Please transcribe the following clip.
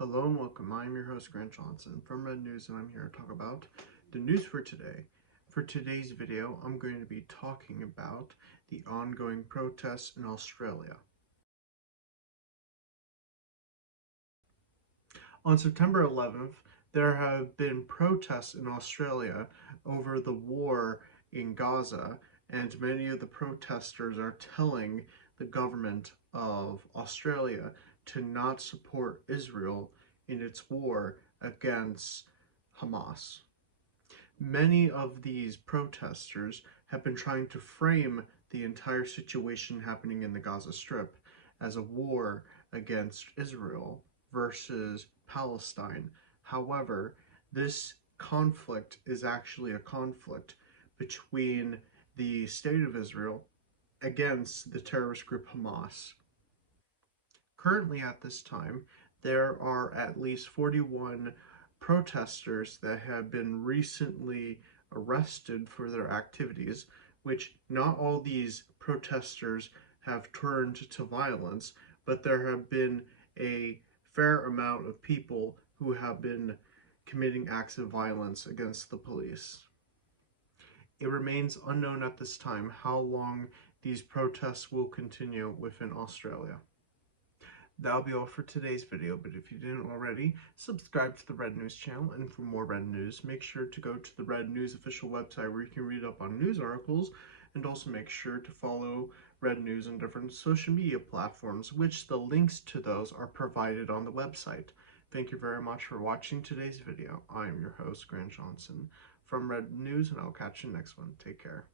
Hello and welcome. I'm your host, Grant Johnson from Red News, and I'm here to talk about the news for today. For today's video, I'm going to be talking about the ongoing protests in Australia. On September 11th, there have been protests in Australia over the war in Gaza, and many of the protesters are telling the government of Australia to not support Israel in its war against Hamas. Many of these protesters have been trying to frame the entire situation happening in the Gaza Strip as a war against Israel versus Palestine. However, this conflict is actually a conflict between the State of Israel against the terrorist group Hamas. Currently, at this time, there are at least 41 protesters that have been recently arrested for their activities, which not all these protesters have turned to violence, but there have been a fair amount of people who have been committing acts of violence against the police. It remains unknown at this time how long these protests will continue within Australia. That'll be all for today's video, but if you didn't already, subscribe to the Red News channel, and for more Red News, make sure to go to the Red News official website where you can read up on news articles, and also make sure to follow Red News on different social media platforms, which the links to those are provided on the website. Thank you very much for watching today's video. I am your host, Grant Johnson from Red News, and I'll catch you next one. Take care.